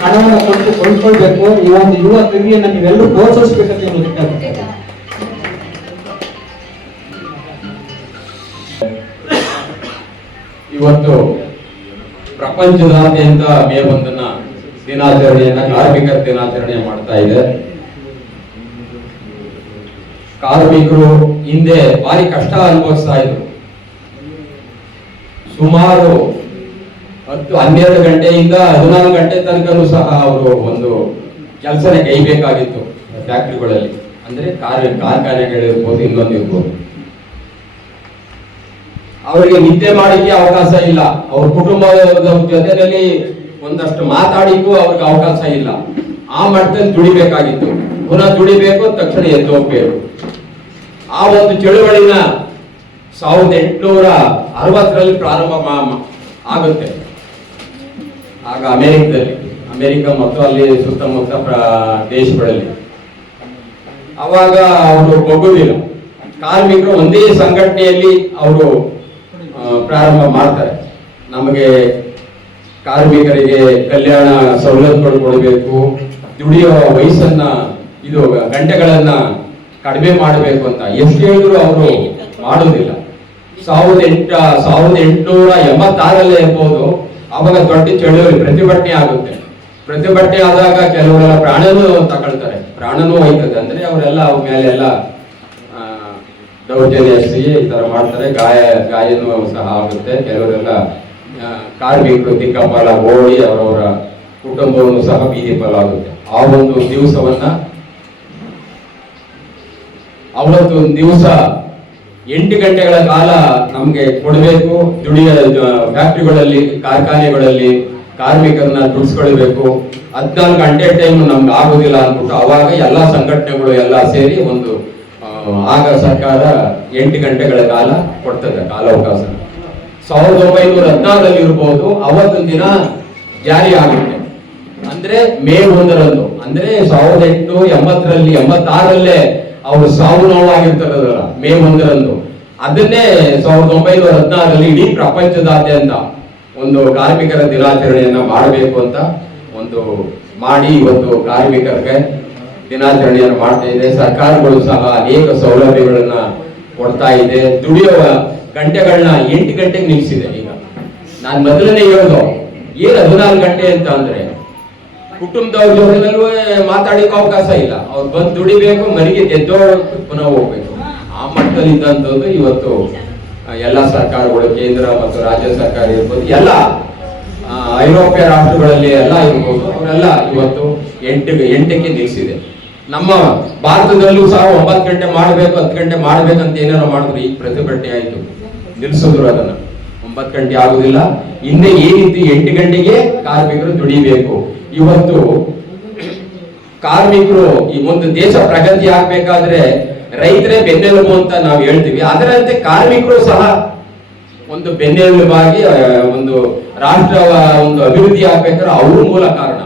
ಹಣವನ್ನು ಕೊಟ್ಟು ಕೊಂಡ್ಕೊಳ್ಬೇಕು. ಈ ಒಂದು ಯುವ ಕವಿಯನ್ನ ನೀವೆಲ್ಲರೂ ಪ್ರೋತ್ಸಾಹಿಸಬೇಕಂತ ಹೇಳೋದಕ್ಕೆ ಇವತ್ತು ಪ್ರಪಂಚದಾದ್ಯಂತ ಮೇ 1 ದಿನಾಚರಣೆಯನ್ನ ಕಾರ್ಮಿಕರ ದಿನಾಚರಣೆ ಮಾಡ್ತಾ ಇದೆ. ಕಾರ್ಮಿಕರು ಹಿಂದೆ ಭಾರಿ ಕಷ್ಟ ಅನುಭವಿಸ್ತಾ ಇದ್ರು. ಸುಮಾರು 10-12 ಗಂಟೆಯಿಂದ 14 ಗಂಟೆ ತನಕನೂ ಸಹ ಅವರು ಒಂದು ಕೆಲಸನ ಕೈಬೇಕಾಗಿತ್ತು ಫ್ಯಾಕ್ಟ್ರಿಗಳಲ್ಲಿ, ಅಂದ್ರೆ ಕಾರ್ಖಾನೆಗಳಿರ್ಬೋದು, ಇನ್ನೊಂದು ಇರ್ಬೋದು. ಅವರಿಗೆ ನಿದ್ದೆ ಮಾಡಿಕ್ಕೆ ಅವಕಾಶ ಇಲ್ಲ, ಅವ್ರ ಕುಟುಂಬದ ಜೊತೆಯಲ್ಲಿ ಒಂದಷ್ಟು ಮಾತಾಡಿಗೂ ಅವ್ರಿಗೆ ಅವಕಾಶ ಇಲ್ಲ. ಆ ಮಟ್ಟದಲ್ಲಿ ದುಡಿಬೇಕಾಗಿತ್ತು. ಪುನಃ ದುಡಿಬೇಕು, ತಕ್ಷಣ ಎದ್ದು ಹೋಗ್ಬೇಕು. ಆ ಒಂದು ಚಳುವಳಿನ 1860ರಲ್ಲಿ ಪ್ರಾರಂಭ ಆಗುತ್ತೆ. ಆಗ ಅಮೆರಿಕ ಮತ್ತು ಅಲ್ಲಿ ಸುತ್ತಮುತ್ತ ದೇಶಗಳಲ್ಲಿ ಅವಾಗ ಅವರು ಒಗ್ಗುವುದಿಲ್ಲ. ಕಾರ್ಮಿಕರು ಒಂದೇ ಸಂಘಟನೆಯಲ್ಲಿ ಅವರು ಪ್ರಾರಂಭ ಮಾಡ್ತಾರೆ. ನಮಗೆ ಕಾರ್ಮಿಕರಿಗೆ ಕಲ್ಯಾಣ ಸವಲತ್ತುಗಳು ಕೊಡಬೇಕು, ದುಡಿಯೋ ವಯಸ್ಸನ್ನ ಇದು ಗಂಟೆಗಳನ್ನ ಕಡಿಮೆ ಮಾಡಬೇಕು ಅಂತ ಎಷ್ಟು ಹೇಳಿದ್ರು ಅವರು ಮಾಡೋದಿಲ್ಲ. 1886 ಇರ್ಬೋದು, ಅವಾಗ ದೊಡ್ಡ ಚಳುವಳಿ ಪ್ರತಿಭಟನೆ ಆಗುತ್ತೆ. ಪ್ರತಿಭಟನೆ ಆದಾಗ ಕೆಲವರೆಲ್ಲ ಪ್ರಾಣನೂ ತಗೊಳ್ತಾರೆ, ಪ್ರಾಣನೂ ಹೋಯ್ತದೆ. ಅಂದ್ರೆ ಅವರೆಲ್ಲ ಅವ್ರ ಮೇಲೆ ಎಲ್ಲ ದೌರ್ಜನ್ಯ ಎಸಗಿ ಈ ತರ ಮಾಡ್ತಾರೆ, ಗಾಯನೂ ಸಹ ಆಗುತ್ತೆ. ಕೆಲವರೆಲ್ಲ ಕಾರ್ಮಿಕರು ದಿಕ್ಕಾಪಾಲ ಓಡಿ ಅವರವರ ಕುಟುಂಬವನ್ನು ಸಹ ಬೀದಿ ಪಾಲಾಗುತ್ತೆ. ಆ ಒಂದು ದಿವಸವನ್ನ ಅವತ್ತು ದಿವಸ 8 ಗಂಟೆಗಳ ಕಾಲ ನಮ್ಗೆ ಕೊಡಬೇಕು. ದುಡಿಯ ಫ್ಯಾಕ್ಟ್ರಿಗಳಲ್ಲಿ, ಕಾರ್ಖಾನೆಗಳಲ್ಲಿ ಕಾರ್ಮಿಕರನ್ನ ದುಡಿಸ್ಕೊಳ್ಬೇಕು. 14 ಗಂಟೆ ಟೈಮ್ ನಮ್ಗೆ ಆಗುದಿಲ್ಲ ಅಂದ್ಬಿಟ್ಟು ಅವಾಗ ಎಲ್ಲಾ ಸಂಘಟನೆಗಳು ಎಲ್ಲ ಸೇರಿ ಒಂದು ಆಗ ಸರ್ಕಾರ 8 ಗಂಟೆಗಳ ಕಾಲ ಕೊಡ್ತದೆ ಕಾಲಾವಕಾಶ. 1916 ಇರ್ಬೋದು, ಅವತ್ತೊಂದು ದಿನ ಜಾರಿ ಆಗುತ್ತೆ. ಅಂದ್ರೆ ಮೇ 1 ಅಂದ್ರೆ 1886 ಅವರು ಸಾವು ನೋವಾಗಿರ್ತಾರಲ್ಲ ಮೇ 1 ಅದನ್ನೇ 1916 ಇಡೀ ಪ್ರಪಂಚದಾದ್ಯಂತ ಒಂದು ಕಾರ್ಮಿಕರ ದಿನಾಚರಣೆಯನ್ನ ಮಾಡಬೇಕು ಅಂತ ಒಂದು ಮಾಡಿ ಇವತ್ತು ಕಾರ್ಮಿಕರಿಗೆ ದಿನಾಚರಣೆಯನ್ನು ಮಾಡ್ತಾ ಇದೆ. ಸರ್ಕಾರಗಳು ಸಹ ಅನೇಕ ಸೌಲಭ್ಯಗಳನ್ನ ಕೊಡ್ತಾ ಇದೆ. ದುಡಿಯುವ ಗಂಟೆಗಳನ್ನ 8 ಗಂಟೆಗೆ ನಿಲ್ಲಿಸಿದೆ. ಈಗ ನಾನು ಮೊದಲನೇ ಹೇಳೋದು ಏನು 14 ಗಂಟೆ ಅಂತ ಅಂದ್ರೆ ಕುಟುಂಬದವ್ರ ಜೊತೆನಲ್ಲೂ ಮಾತಾಡಿಕ ಅವಕಾಶ ಇಲ್ಲ. ಅವ್ರು ಬಂದು ದುಡಿಬೇಕು, ಮನೆಗೆ ಎದ್ದೋ ಪುನಃ ಹೋಗ್ಬೇಕು. ಆ ಮಟ್ಟದಲ್ಲಿ ಇದ್ದಂಥದ್ದು ಇವತ್ತು ಎಲ್ಲ ಸರ್ಕಾರಗಳು, ಕೇಂದ್ರ ಮತ್ತು ರಾಜ್ಯ ಸರ್ಕಾರ ಇರ್ಬೋದು, ಎಲ್ಲ ಐರೋಪ್ಯ ರಾಷ್ಟ್ರಗಳಲ್ಲಿ ಎಲ್ಲ ಇರ್ಬೋದು, ಅವರೆಲ್ಲ ಇವತ್ತು 8ಕ್ಕೆ ನಿಲ್ಲಿಸಿದೆ. ನಮ್ಮ ಭಾರತದಲ್ಲೂ ಸಹ 9 ಗಂಟೆ ಮಾಡಬೇಕು, 10 ಗಂಟೆ ಮಾಡ್ಬೇಕಂತ ಏನಾರು ಮಾಡಿದ್ರು. ಈಗ ಪ್ರತಿಭಟನೆ ಆಯ್ತು, ನಿಲ್ಲಿಸಿದ್ರು ಅದನ್ನ. 9 ಗಂಟೆ ಆಗುದಿಲ್ಲ, ಹಿಂದೆ ಏನಿತ್ತು 8 ಗಂಟೆಗೆ ಕಾರ್ಮಿಕರು ದುಡಿಬೇಕು. ಇವತ್ತು ಕಾರ್ಮಿಕರು ಈ ಒಂದು ದೇಶ ಪ್ರಗತಿ ಆಗ್ಬೇಕಾದ್ರೆ ರೈತರೇ ಬೆನ್ನೆಲುಬು ಅಂತ ನಾವು ಹೇಳ್ತೀವಿ. ಅದರಂತೆ ಕಾರ್ಮಿಕರು ಸಹ ಒಂದು ಬೆನ್ನೆಲುಬಾಗಿ ಒಂದು ರಾಷ್ಟ್ರ ಒಂದು ಅಭಿವೃದ್ಧಿ ಆಗ್ಬೇಕಾದ್ರೆ ಅವರು ಮೂಲ ಕಾರಣ.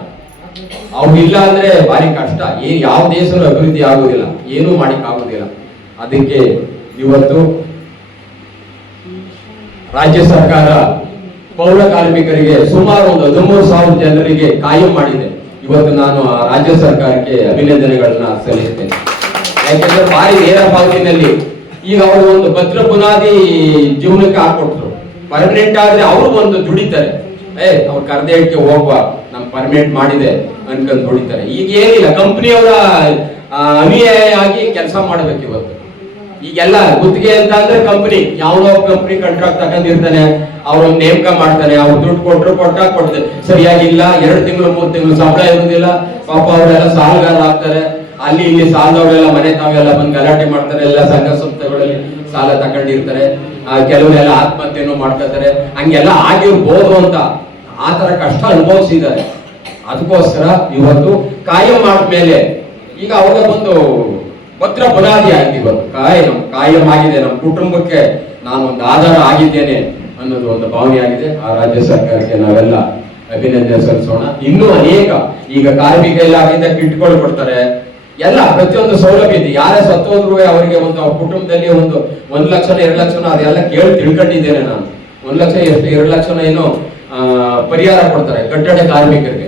ಅವ್ರು ಇಲ್ಲ ಅಂದ್ರೆ ಭಾರಿ ಕಷ್ಟ. ಯಾವ ದೇಶನೂ ಅಭಿವೃದ್ಧಿ ಆಗುದಿಲ್ಲ, ಏನೂ ಮಾಡಿಕ್ ಆಗುದಿಲ್ಲ. ಅದಕ್ಕೆ ಇವತ್ತು ರಾಜ್ಯ ಸರ್ಕಾರ ಪೌರ ಕಾರ್ಮಿಕರಿಗೆ ಸುಮಾರು ಒಂದು 13,000 ಜನರಿಗೆ ಕಾಯಂ ಮಾಡಿದೆ. ಇವತ್ತು ನಾನು ರಾಜ್ಯ ಸರ್ಕಾರಕ್ಕೆ ಅಭಿನಂದನೆಗಳನ್ನ ಸಲ್ಲಿಸ್ತೇನೆ. ಯಾಕೆಂದ್ರೆ ಭಾರಿ ನೇರ ಪಾವತಿನಲ್ಲಿ ಈಗ ಅವರು ಒಂದು ಭದ್ರ ಬುನಾದಿ ಜೀವನಕ್ಕೆ ಹಾಕೊಟ್ರು. ಪರ್ಮನೆಂಟ್ ಆದ್ರೆ ಅವರು ಒಂದು ದುಡಿತಾರೆ. ಅವ್ರು ಕರ್ದೇಟಕ್ಕೆ ಹೋಗುವ ನಮ್ ಪರ್ಮಿಟ್ ಮಾಡಿದೆ ಅನ್ಕೊಂಡ್ ದುಡಿತಾರೆ. ಈಗ ಏನಿಲ್ಲ, ಕಂಪ್ನಿಯವರ ಅನುಯಾಯ ಆಗಿ ಕೆಲಸ ಮಾಡ್ಬೇಕು ಇವತ್ತು. ಈಗೆಲ್ಲ ಗುತ್ತಿಗೆ ಅಂತ ಅಂದ್ರೆ ಕಂಪ್ನಿ, ಯಾವ್ದೋ ಕಂಪ್ನಿ ಕಾಂಟ್ರಾಕ್ಟ್ ತಗೊಂಡಿರ್ತಾನೆ, ಅವ್ರೊಂದು ನೇಮಕ ಮಾಡ್ತಾನೆ, ಅವ್ರು ದುಡ್ಡು ಕೊಡ್ತಾರೆ, ಸರಿಯಾಗಿಲ್ಲ, 2 ತಿಂಗಳು 3 ತಿಂಗಳು ಸಂಬಳ ಇರುವುದಿಲ್ಲ. ಪಾಪ ಅವರೆಲ್ಲ ಸಾಲಗಾರ ಆಗ್ತಾರೆ. ಅಲ್ಲಿ ಇಲ್ಲಿ ಸಾಲದವರೆಲ್ಲ ಮನೆ ತಾವೆಲ್ಲ ಬಂದು ಗಲಾಟೆ ಮಾಡ್ತಾರೆ, ಎಲ್ಲ ಸಂಘ ಸಂಸ್ಥೆಗಳಲ್ಲಿ ಸಾಲ ತಗೊಂಡಿರ್ತಾರೆ, ಕೆಲವರೆಲ್ಲ ಆತ್ಮಹತ್ಯೆನೂ ಮಾಡ್ಕೊತಾರೆ. ಹಂಗೆಲ್ಲ ಆಗಿರ್ಬೋದು ಅಂತ ಆ ತರ ಕಷ್ಟ ಅನುಭವಿಸಿದ್ದಾರೆ. ಅದಕ್ಕೋಸ್ಕರ ಇವತ್ತು ಕಾಯಂ ಆದ್ಮೇಲೆ ಈಗ ಅವಾಗ ಒಂದು ಭದ್ರ ಬುನಾದಿ ಆಗಿದೆ. ಇವತ್ತು ಕಾಯಂ ಆಗಿದೆ, ನಮ್ಮ ಕುಟುಂಬಕ್ಕೆ ನಾನು ಒಂದು ಆಧಾರ ಆಗಿದ್ದೇನೆ ಅನ್ನೋದು ಒಂದು ಭಾವನೆ ಆಗಿದೆ. ಆ ರಾಜ್ಯ ಸರ್ಕಾರಕ್ಕೆ ನಾವೆಲ್ಲ ಅಭಿನಂದನೆ ಸಲ್ಲಿಸೋಣ. ಇನ್ನೂ ಅನೇಕ ಈಗ ಕಾರ್ಮಿಕ ಇಲಾಖೆಯಿಂದ ಕಿಟ್ಗಳು ಕೊಡ್ತಾರೆ, ಎಲ್ಲ ಪ್ರತಿಯೊಂದು ಸೌಲಭ್ಯ ಇದೆ. ಯಾರೇ ಸತ್ತೋದ್ರು ಅವರಿಗೆ ಒಂದು ಅವ್ರ ಕುಟುಂಬದಲ್ಲಿ ಒಂದು 1 ಲಕ್ಷ 2 ಲಕ್ಷ ಅದೆಲ್ಲ ಕೇಳಿ ತಿಳ್ಕೊಂಡಿದ್ದೇನೆ ನಾನು. 1 ಲಕ್ಷ ಎಷ್ಟು 2 ಲಕ್ಷ ಏನೋ ಪರಿಹಾರ ಕೊಡ್ತಾರೆ ಕಟ್ಟಡ ಕಾರ್ಮಿಕರಿಗೆ.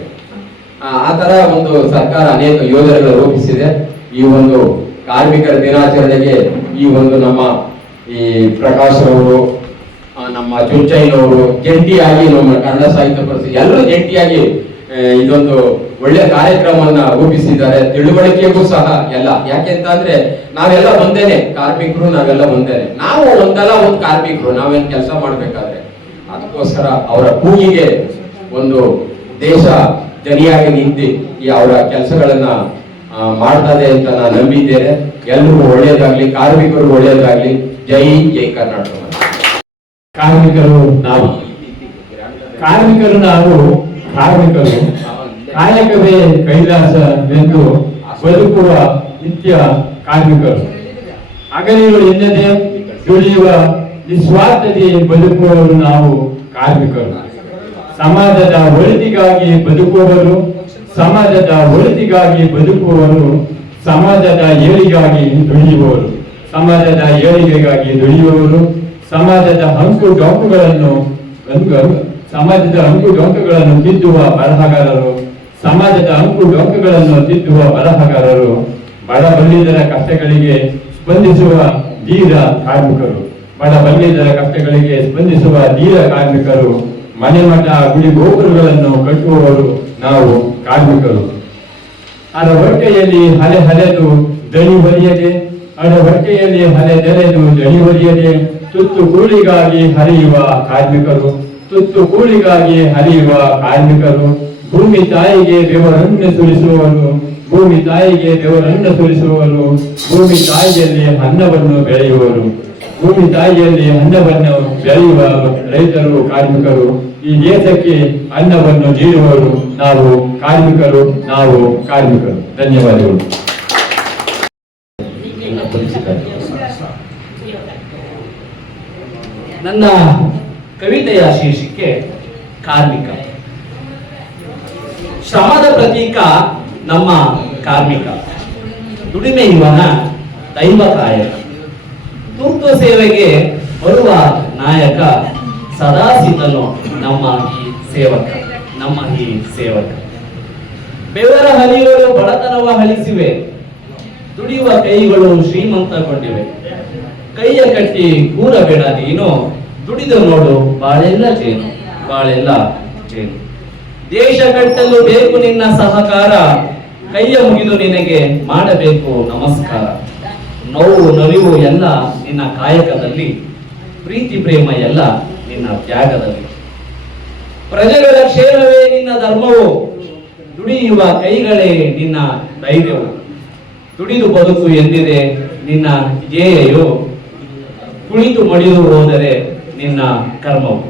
ಆ ತರ ಒಂದು ಸರ್ಕಾರ ಅನೇಕ ಯೋಜನೆಗಳು ರೂಪಿಸಿದೆ. ಈ ಒಂದು ಕಾರ್ಮಿಕರ ದಿನಾಚರಣೆಗೆ ಈ ಒಂದು ನಮ್ಮ ಈ ಪ್ರಕಾಶ್ ಅವರು, ನಮ್ಮ ಚುಂಚಯ್ಯನವರು ಜಂಟಿಯಾಗಿ, ನಮ್ಮ ಕನ್ನಡ ಸಾಹಿತ್ಯ ಪರಿಷತ್ ಎಲ್ಲರೂ ಜಂಟಿಯಾಗಿ ಇದೊಂದು ಒಳ್ಳೆ ಕಾರ್ಯಕ್ರಮವನ್ನ ರೂಪಿಸಿದ್ದಾರೆ. ತಿಳುವಳಿಕೆಗೂ ಸಹ ಎಲ್ಲ, ಯಾಕೆಂತಂದ್ರೆ ನಾವೆಲ್ಲ ಒಂದೇನೆ ಕಾರ್ಮಿಕರು, ನಾವೆಲ್ಲ ಒಂದೇನೆ, ನಾವು ಒಂದಲ್ಲ ಒಂದು ಕಾರ್ಮಿಕರು, ನಾವೇನ್ ಕೆಲಸ ಮಾಡ್ಬೇಕಾದ್ರೆ. ಅದಕ್ಕೋಸ್ಕರ ಅವರ ಕೂಗಿಗೆ ಒಂದು ದೇಶ ಜರಿಯಾಗಿ ನಿಂತು ಈ ಅವರ ಕೆಲಸಗಳನ್ನ ಮಾಡ್ತದೆ ಅಂತ ನಾನು ನಂಬಿದ್ದೇನೆ. ಎಲ್ರಿಗೂ ಒಳ್ಳೇದಾಗ್ಲಿ, ಕಾರ್ಮಿಕರು ಒಳ್ಳೇದಾಗ್ಲಿ. ಜೈ ಜೈ ಕರ್ನಾಟಕ. ಕಾರ್ಮಿಕರು ನಾವು ಕಾರ್ಮಿಕರು ಕಾಯಕವೇ ಕೈಲಾಸ ಎಂದು ಬದುಕುವ ನಿತ್ಯ ಕಾರ್ಮಿಕರು. ಹಗಲಿರುಳು ಎನ್ನದೆ ದುಡಿಯುವ ನಿಸ್ವಾರ್ಥತೆ ಬದುಕುವವರು ನಾವು ಕಾರ್ಮಿಕರು. ಸಮಾಜದ ಒಳಿತಿಗಾಗಿ ಬದುಕುವವರು, ಸಮಾಜದ ಏಳಿಗಾಗಿ ದುಡಿಯುವವರು, ಸಮಾಜದ ಹಂಕು ಡೊಂಕುಗಳನ್ನು ತಿದ್ದುವ ಬರಹಗಾರರು, ಬಡಬಲ್ಲಿದರ ಕಷ್ಟಗಳಿಗೆ ಸ್ಪಂದಿಸುವ ಧೀರ ಕಾರ್ಮಿಕರು, ಮನೆ ಮಠ ಗುಡಿ ಗೋಪುರಗಳನ್ನು ಕಟ್ಟುವವರು ನಾವು ಕಾರ್ಮಿಕರು. ಅಡಹೊಟ್ಟೆಯಲ್ಲಿ ಹಲೆ ಹಲೆದು ದಣಿ ಹೊಲಿಯದೆ ತುತ್ತು ಕೂಳಿಗಾಗಿ ಹರಿಯುವ ಕಾರ್ಮಿಕರು, ಭೂಮಿ ತಾಯಿಗೆ ಬೆವರನ್ನು ಸುರಿಸುವವರು, ಭೂಮಿ ತಾಯಿಯಲ್ಲಿ ಅನ್ನವನ್ನು ಬೆಳೆಯುವ ರೈತರು ಕಾರ್ಮಿಕರು. ಈ ದೇಶಕ್ಕೆ ಅನ್ನವನ್ನು ನೀಡುವವರು ನಾವು ಕಾರ್ಮಿಕರು. ಧನ್ಯವಾದಗಳು. ನನ್ನ ಕವಿತೆಯ ಶೀರ್ಷಿಕೆ ಕಾರ್ಮಿಕ. ಶ್ರಮದ ಪ್ರತೀಕ ನಮ್ಮ ಕಾರ್ಮಿಕ, ದುಡಿಮೆ ಇವನ ದೈವ ಕಾಯಕ, ತುರ್ತು ಸೇವೆಗೆ ಬರುವ ನಾಯಕ, ಸದಾ ಸಿದ್ಧನು ನಮ್ಮ ಈ ಸೇವಕ. ಬೆವರ ಹನಿಗಳು ಬಡತನವ ಅಳಿಸಿವೆ, ದುಡಿಯುವ ಕೈಗಳು ಶ್ರೀಮಂತಗೊಂಡಿವೆ. ಕೈಯ ಕಟ್ಟಿ ಕೂರಬೇಡ ನೀನು, ದುಡಿದು ನೋಡು ಬಾಳೆಲ್ಲ ಜೇನು. ದೇಶ ಕಟ್ಟಲು ಬೇಕು ನಿನ್ನ ಸಹಕಾರ, ಕೈಯ ಮುಗಿದು ನಿನಗೆ ಮಾಡಬೇಕು ನಮಸ್ಕಾರ. ನೋವು ನಲಿವು ಎಲ್ಲ ನಿನ್ನ ಕಾಯಕದಲ್ಲಿ, ಪ್ರೀತಿ ಪ್ರೇಮ ಎಲ್ಲ ನಿನ್ನ ತ್ಯಾಗದಲ್ಲಿ. ಪ್ರಜೆಗಳ ಕ್ಷೇಮವೇ ನಿನ್ನ ಧರ್ಮವು, ದುಡಿಯುವ ಕೈಗಳೇ ನಿನ್ನ ಧೈರ್ಯವು. ದುಡಿದು ಬದುಕು ಎಂದಿದೆ ನಿನ್ನ ಧ್ಯೇಯವು, ಕುಳಿತು ಮಡಿದು ಹೋದರೆ ನಿನ್ನ ಕರ್ಮವು.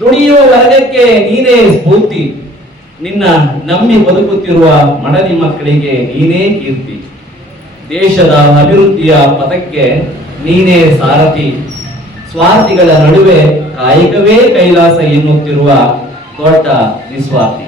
ದುಡಿಯುವ ವರ್ಗಕ್ಕೆ ನೀನೇ ಸ್ಫೂರ್ತಿ, ನಿನ್ನ ನಂಬಿ ಬದುಕುತ್ತಿರುವ ಮಡದಿ ಮಕ್ಕಳಿಗೆ ನೀನೇ ಕೀರ್ತಿ. ದೇಶದ ಅಭಿವೃದ್ಧಿಯ ಪಥಕ್ಕೆ ನೀನೇ ಸಾರಥಿ, ಸ್ವಾರ್ಥಿಗಳ ನಡುವೆ ಕಾಯಕವೇ ಕೈಲಾಸ ಎನ್ನುತ್ತಿರುವ ದೊಡ್ಡ ನಿಸ್ವಾರ್ಥಿ.